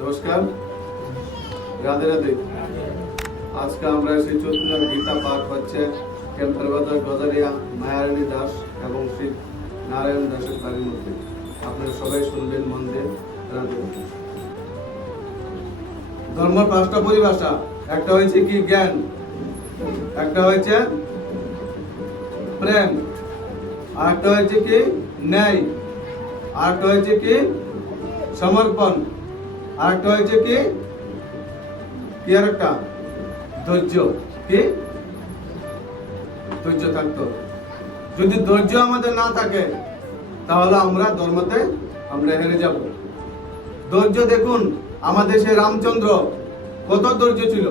নমস্কার। রাধে রাধে। আজকে আমরা শ্রী চতুর্থ গীতা পাঠ হচ্ছে ক্যাম্পের বাজার গজারিয়া মায়ারানী দাস এবং শ্রী নারায়ণ দাসের বাড়ির মধ্যে। আপনারা সবাই শুনবেন মন দিয়ে রাধে। ধর্ম পাঁচটা পরিভাষা। একটা হয়েছে কি? জ্ঞান। একটা হয়েছে প্রেম। আর একটা হয়েছে কি? ন্যায়। আর একটা হয়েছে কি? সমর্পণ। আর একটা হয়েছে কি? কি আর একটা ধৈর্য। কি? ধৈর্য থাকতো যদি ধৈর্য আমাদের না থাকে, তাহলে আমরা ধর্মতে আমরা হেরে যাব। ধৈর্য দেখুন, আমাদের সেই রামচন্দ্র কত ধৈর্য ছিল?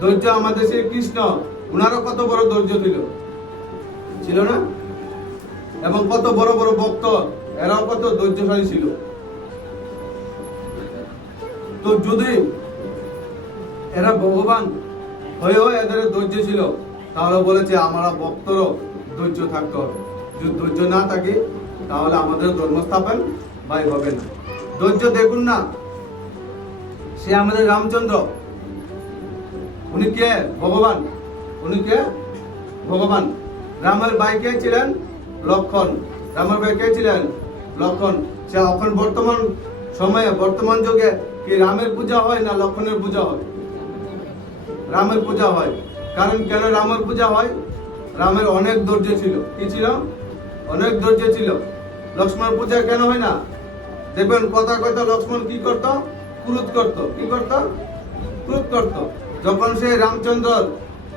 ধৈর্য আমাদের সেই কৃষ্ণ ওনারও কত বড় ধৈর্য ছিল? ছিল না? এবং কত বড় বড় ভক্ত, এরাও কত ধৈর্যশালী ছিল? তো যদি এরা ভগবান হয়েও এদের ধৈর্য ছিল, তাহলে বলেছে, আমরা ভক্তরও ধৈর্য থাকতে হবে। যদি ধৈর্য না থাকে, তাহলে আমাদের ধর্ম স্থাপন ভাই হবে না। ধৈর্য দেখুন না, সে আমাদের রামচন্দ্র। উনি কে? ভগবান। উনি কে? ভগবান। রামের ভাই কে ছিলেন? লক্ষণ। রামের ভাই কে ছিলেন? লক্ষণ। সে এখন বর্তমান সময়ে, বর্তমান যুগে কি রামের পূজা হয় না লক্ষণের পূজা হয়? রামের পূজা হয়। কারণ কেন রামের পূজা হয়? রামের অনেক ধৈর্য ছিল। কি ছিল? অনেক ধৈর্য ছিল। লক্ষ্মণ পূজা কেন হয় না? দেখবেন কথা কথা লক্ষ্মণ কি করত? ক্রুত করত। কি করত? ক্রুত করত। যখন সে রামচন্দ্র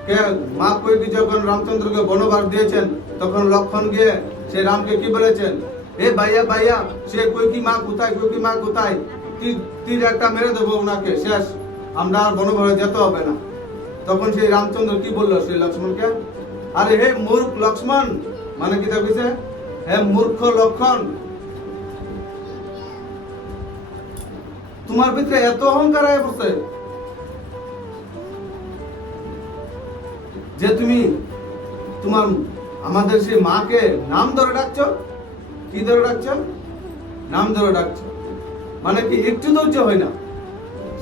কে মা কৈকি যখন রামচন্দ্রকে বনবাস দিয়েছেন, তখন লক্ষণ গিয়ে সে রামকে কি বলেছেন? এ ভাইয়া ভাইয়া, সে কৈকি মা, কোথায় কৈকি মা, কোথায়? তীর একটা মেরে দেবো ওনাকে, শেষ। আমরা আর বনবাসে যেতে হবে না। তখন সেই রামচন্দ্র কি বলল, সেই লক্ষ্মণকে? আরে হে মূর্খ লক্ষ্মণ! মানে কি দেখেছে হে মূর্খ লক্ষণ তোমার ভিতরে এত অহংকার আয় বসে যে তুমি তোমার, আমাদের সেই মাকে নাম ধরে ডাকছো? কি ধরে ডাকছো? নাম ধরে ডাকছো? মানে কি, একটু ধৈর্য হয় না।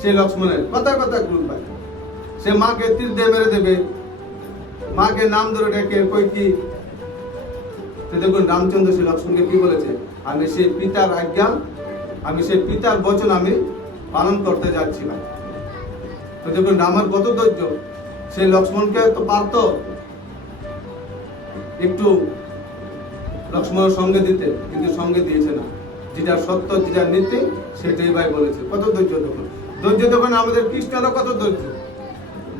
সে লক্ষ্মণের কথা কথা গ্রুপ ভাই সে মাকে তীর দিয়ে মেরে দেবে। মাকে নাম ধরে ডেকে কই কি? দেখুন, রামচন্দ্র সে লক্ষ্মণকে কি বলেছে? আমি সেই পিতার আজ্ঞা, আমি সেই পিতার বচন আমি পালন করতে যাচ্ছি না। তো দেখুন, রামের কত ধৈর্য। সেই লক্ষ্মণকে তো পারত একটু লক্ষ্মণের সঙ্গে দিতে, কিন্তু সঙ্গে দিয়েছে না। যেটা সত্য, যেটা নীতি, সেটাই ভাই বলেছে। কত ধৈর্য দেখুন ধৈর্য দেখুন আমাদের কৃষ্ণেরও কত ধৈর্য?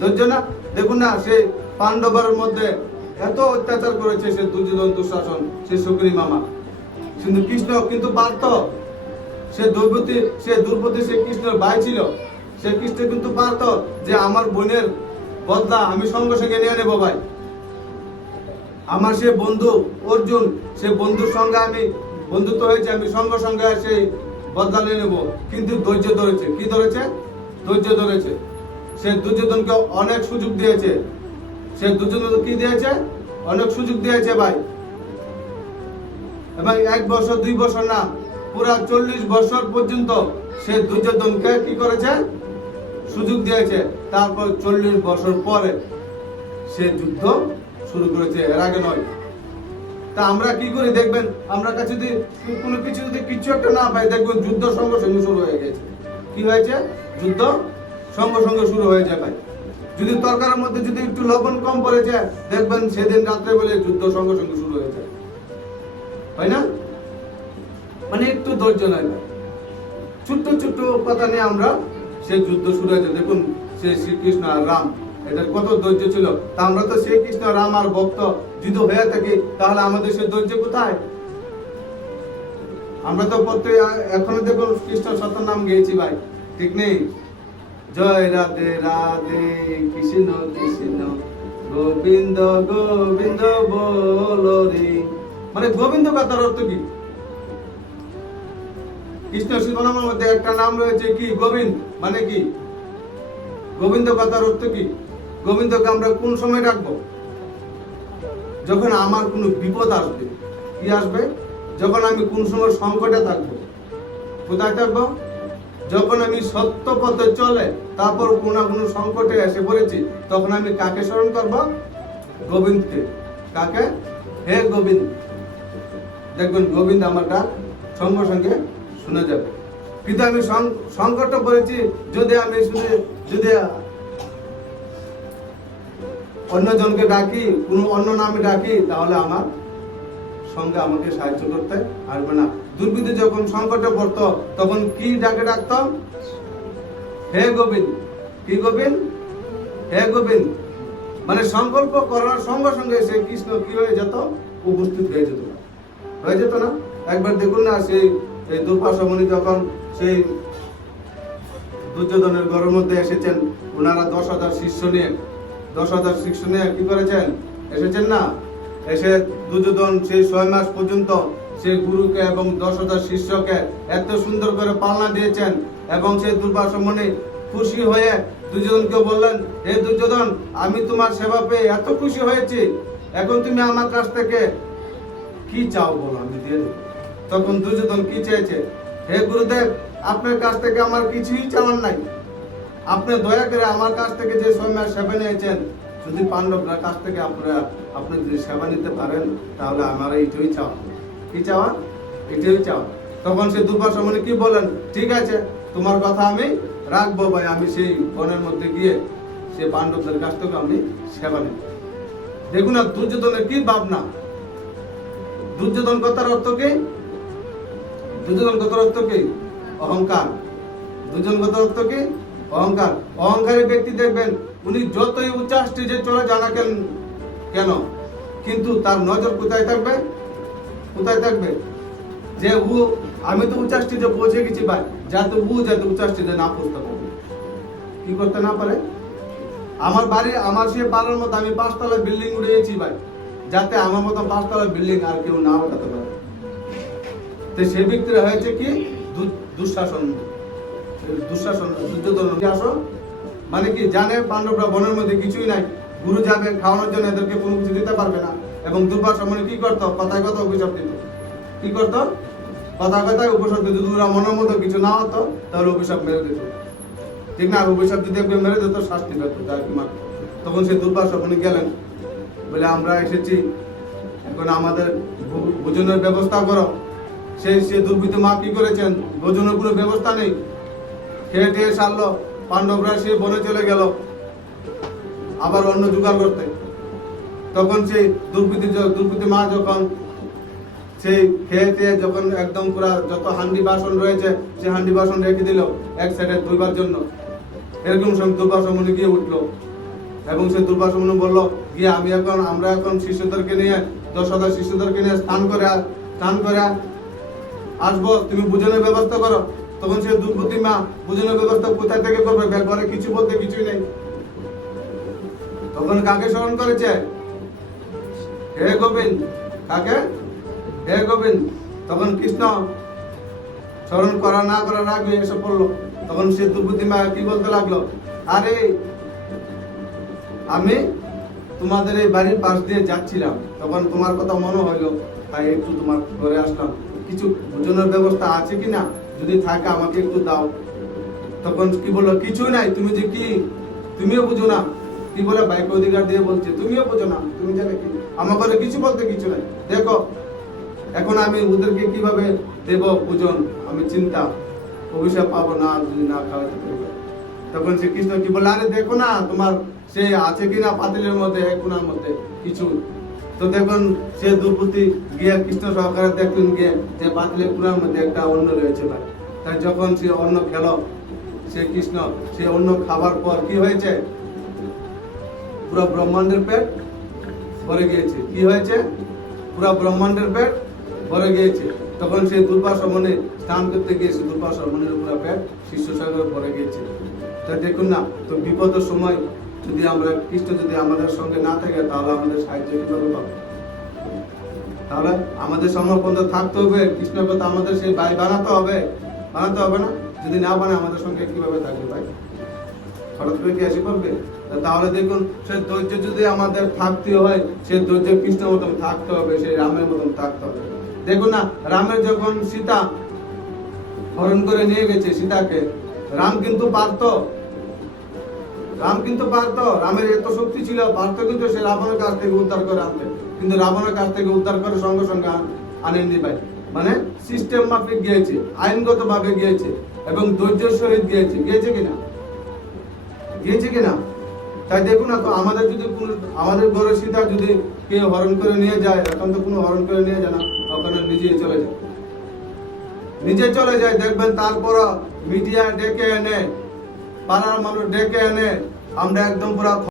ধৈর্য না? দেখুন না, সে পাণ্ডবের মধ্যে এত অত্যাচার করেছে সে দুর্যোধন, দুঃশাসন, সে সুগ্রী মামা। কিন্তু কৃষ্ণ কিন্তু পারত সে দ্রৌপদী সে দ্রৌপদী সে কৃষ্ণের ভাই ছিল। সে কৃষ্ণ কিন্তু পারত যে আমার বোনের বদলা আমি সঙ্গে সঙ্গে নিয়ে নেব ভাই। আমার সে বন্ধু অর্জুন, সে বন্ধুর সঙ্গে আমি বন্ধুত্ব হয়েছে, আমি সঙ্গে সঙ্গে সেই বদলা নিয়ে নেব। কিন্তু ধৈর্য ধরেছে। কি ধরেছে? ধৈর্য ধরেছে। সে দুর্যোধনকে অনেক সুযোগ দিয়েছে। সে দুর্যোধন কি দিয়েছে? অনেক সুযোগ দিয়েছে ভাই। এবং এক বছর, দুই বছর না, পুরা চল্লিশ বছর পর্যন্ত সে দুর্যোধনকে কি করেছে? সুযোগ দিয়েছে। তারপর চল্লিশ বছর পরে সে যুদ্ধ শুরু করেছে। এর আগে নয়। তা আমরা কি করি দেখবেন, আমরা কাছে যদি কোনো কিছু যদি কিছু একটা না পাই, দেখবেন যুদ্ধ সঙ্গে সঙ্গে শুরু হয়ে গেছে। কি হয়েছে? যুদ্ধ সঙ্গে সঙ্গে শুরু হয়ে যদি তরকারের মধ্যে যদি একটু লবণ কম পড়েছে, দেখবেন সেদিন রাত্রে বলে যুদ্ধ সঙ্গে সঙ্গে শুরু হয়ে যায়। হয় না? মানে একটু ধৈর্য নয় ছোট্ট ছোট্ট কথা নিয়ে আমরা সেই যুদ্ধ শুরু হয়েছে দেখুন সে শ্রীকৃষ্ণ আর রাম এটার কত ধৈর্য ছিল? তা আমরা তো শ্রীকৃষ্ণ রাম আর ভক্ত যদি হয়ে থাকি, তাহলে আমাদের সে ধৈর্য কোথায়? আমরা তো প্রত্যেক এখনও দেখুন কৃষ্ণ সত্য নাম গেয়েছি ভাই। ঠিক নেই? জয় রাধে রাধে কৃষ্ণ কৃষ্ণ। গোবিন্দ গোবিন্দ বলো মানে গোবিন্দ কথার অর্থ কি? কৃষ্ণ শিবনামের মধ্যে একটা নাম রয়েছে কি? গোবিন্দ। মানে কি? গোবিন্দ কথার অর্থ কি? গোবিন্দকে আমরা কোন সময় ডাকবো? যখন আমার কোনো বিপদ আসবে, কি আসবে? যখন আমি কোন সময় সংকটে থাকব? কোথায় থাকব? যখন আমি সত্য পথে চলে, তারপর কোনো কোনো সংকটে এসে পড়েছি, তখন আমি কাকে স্মরণ করব? গোবিন্দকে। কাকে? হে গোবিন্দ। দেখবেন গোবিন্দ আমার ডাক সঙ্গে সঙ্গে শুনে যাবে। কিন্তু আমি সংকটে পড়েছি, যদি আমি শুনে যদি অন্যজনকে ডাকি, কোনো অন্য নামে ডাকি, তাহলে আমার সঙ্গে আমাকে সাহায্য করতে পারবে না। দুর্বিধে যখন সংকটে পড়তো, তখন কি ডাকে ডাকতাম? হে গোবিন্দ, কি গোবিন্দ? হে গোবিন্দ। মানে সংকল্প করার সঙ্গে সঙ্গে সে কৃষ্ণ কি হয়ে যেত? উপস্থিত হয়ে যেত। হয়ে যেত না? একবার দেখুন না, সেই এই দুর্বাসা মুনি যখন সেই দুর্যোধনের ঘরের মধ্যে এসেছেন, ওনারা দশ হাজার শিষ্য নিয়ে দশ হাজার নিয়ে কি করেছেন? এসেছেন না? এসে দুর্যোধন সেই ছয় মাস পর্যন্ত সেই গুরুকে এবং দশ হাজার শিষ্যকে এত সুন্দর করে পালনা দিয়েছেন এবং সেই দুর্বাসা মুনি খুশি হয়ে দুর্যোধনকে বললেন, হে দুর্যোধন, আমি তোমার সেবা পেয়ে এত খুশি হয়েছি। এখন তুমি আমার কাছ থেকে কি চাও বলো, আমি দিয়ে দেবো। তখন দুর্যোধন কি চেয়েছে, হে গুরুদেব, আপনার কাছ থেকে আমার কিছুই চাওয়ার নাই। আপনি দয়া করে আমার কাছ থেকে যে সময় সেবা নিয়েছেন, যদি পাণ্ডবরা কাছ থেকে আপনারা, আপনি যদি সেবা নিতে পারেন, তাহলে আমার এইটাই চাওয়া। কি চাওয়া? এটাই চাওয়া। তখন সে দুর্বাসা মুনি কি বলেন? ঠিক আছে, তোমার কথা আমি রাখব ভাই, আমি সেই বনের মধ্যে গিয়ে সে পাণ্ডবদের কাছ থেকে আমি সেবা নিব। দেখুন না, দুর্যোধনের কি ভাবনা? দুর্যোধন কথার অর্থ কি? দুর্যোধন কথার অর্থ কি? অহংকার। দুর্যোধন কথার অর্থ কি? অহংকার। অহংকারী ব্যক্তি দেখবেন, উনি যতই উচ্চা স্টেজে চলে জানা কেন? কেন কিন্তু তার নজর কোথায় থাকবে? কোথায় থাকবে? যে ও আমি তো উচ্চা স্টেজে পৌঁছে গেছি ভাই, যাতে ও যাতে উচ্চা স্টেজে না পৌঁছতে পারে। কি করতে না পারে? আমার বাড়ি, আমার সে পাড়ার মতো আমি পাঁচতলা বিল্ডিং উড়িয়েছি ভাই, যাতে আমার মতো পাঁচতলা বিল্ডিং আর কেউ না উঠাতে পারে। তো সেই ব্যক্তিরা হয়েছে কি? দুঃশাসন। দুঃশাসন দুর্যোধন আসো। মানে কি, জানে পাণ্ডবরা বনের মধ্যে কিছুই নাই। গুরু যাবে খাওয়ানোর জন্য এদেরকে কোনো কিছু দিতে পারবে না। এবং দুর্বাসা মানে কি করতো? কথায় কথা অভিশাপ দিত। কি করতো? কথা কথায় দিত। যদি ওরা মনের মতো কিছু না হতো, তাহলে অভিশাপ মেরে দিত। ঠিক না? অভিশাপ যদি একবার মেরে দিত, শাস্তি পেত যার মারতো। তখন সে দুর্বাসা উনি গেলেন, বলে, আমরা এসেছি। এখন আমাদের ভোজনের ব্যবস্থা করো। সেই সে দুর্বৃত্ত মা কি করেছেন? ভোজনের কোনো ব্যবস্থা নেই। খেয়ে দিয়ে সারলো পাণ্ডবরা সে বনে চলে গেল, আবার অন্য জোগাড় করতে। তখন সেই দুর্বৃত্তি দুর্বৃত্তি মা যখন সেই খেয়ে টেয়ে যখন একদম পুরা যত হান্ডি বাসন রয়েছে, সে হান্ডি বাসন রেখে দিল এক সাইডে ধুইবার জন্য। এরকম সময় দুর্বাসা মুনি গিয়ে উঠল এবং সে দুর্বাসা মুনি বলল, গিয়ে আমি এখন আমরা এখন শিষ্যদেরকে নিয়ে দশ হাজার শিষ্যদেরকে নিয়ে স্নান করে স্নান করে আসব। তুমি বুঝনের ব্যবস্থা করো। তখন সে দুর্বতী মা বুঝনের ব্যবস্থা কোথা থেকে করবে? ঘরে কিছু বলতে কিছুই নেই। তখন কাকে স্মরণ করেছে? হে গোবিন্দ, কাকে? হে গোবিন্দ, তখন কৃষ্ণ স্মরণ করা না করার আগে এসে পড়ল। তখন সে দুর্বতী মা, কি বলতে লাগল? আরে, আমি তোমাদের এই বাড়ির পাশ দিয়ে যাচ্ছিলাম। তখন তোমার কথা মনে হইল, তাই একটু তোমার ঘরে আসলাম। কিছু ভোজনের ব্যবস্থা আছে কি না যদি থাকে আমাকে একটু দাও। তখন কি বলল কিছু নাই, তুমি যে কি? তুমিও বুঝো না। কি বলে বাইক অধিকার দিয়ে বলছে, তুমিও বুঝো না, তুমি জানে কি? আমার ঘরে কিছু বলতে কিছু নাই। দেখো, এখন আমি ওদেরকে কীভাবে দেব পূজন আমি চিন্তা, অভিশাপ পাবো না যদি না খাওয়াতে পারি তখন শ্রী কৃষ্ণ কি বলে আরে দেখো না, তোমার সে আছে কিনা পাতিলের মধ্যে কোনার মধ্যে, কিছু তো দেখুন, সে দুর্বৃত্তি গিয়ে কৃষ্ণ সহকারে দেখুন গিয়ে যে পাতিলের কোনার মধ্যে একটা অন্য রয়েছে ভাই। তাই যখন সে অন্য খেলো, সে কৃষ্ণ, সে অন্য খাবার পর কি হয়েছে? পুরো ব্রহ্মাণ্ডের পেট ভরে গিয়েছে। কি হয়েছে? পুরো ব্রহ্মাণ্ডের পেট ভরে গিয়েছে। তখন সেই দুর্বাসা মনে স্নান করতে গিয়ে সে দুর্বাসা মনের পুরো পেট শিষ্য সাগরে ভরে গিয়েছে। তা দেখুন না, তো বিপদের সময় যদি আমরা কৃষ্ণ যদি আমাদের সঙ্গে না থাকে, তাহলে আমাদের সাহায্য কীভাবে পাবো তাহলে আমাদের সমর্পণ থাকতে হবে কৃষ্ণের কথা আমাদের সেই ভাই বানাতে হবে বানাতে হবে না? যদি না বানায়, আমাদের সঙ্গে কীভাবে থাকবে ভাই? হঠাৎ করে কি এসে করবে তাহলে দেখুন, সে ধৈর্য যদি আমাদের থাকতে হয়, সে ধৈর্য কৃষ্ণের মতন থাকতে হবে সেই রামের মতন থাকতে হবে। দেখুন না, রামের যখন সীতা হরণ করে নিয়ে গেছে সীতাকে, রাম কিন্তু পারত রাম কিন্তু পারত রামের এত শক্তি ছিল পারত কিন্তু সে রাবণের কাছ থেকে উদ্ধার করে আনতে। কিন্তু রাবণের কাছ থেকে উদ্ধার করে সঙ্গে সঙ্গে আন- আনেননি ভাই। মানে সিস্টেম মাফিক গিয়েছে আইনগত ভাবে গিয়েছে, এবং ধৈর্যের সহিত গিয়েছে। গিয়েছে কিনা? গিয়েছে কিনা? তাই দেখুন না তো, আমাদের যদি কোনো আমাদের গরু সীতা যদি কেউ হরণ করে নিয়ে যায়, এখন তো কোনো হরণ করে নিয়ে যায় না, ওখানে নিজেই চলে যায়। নিজে চলে যায়, দেখবেন তারপর মিডিয়া ডেকে এনে পাড়ার মানুষ ডেকে এনে আমরা একদম পুরো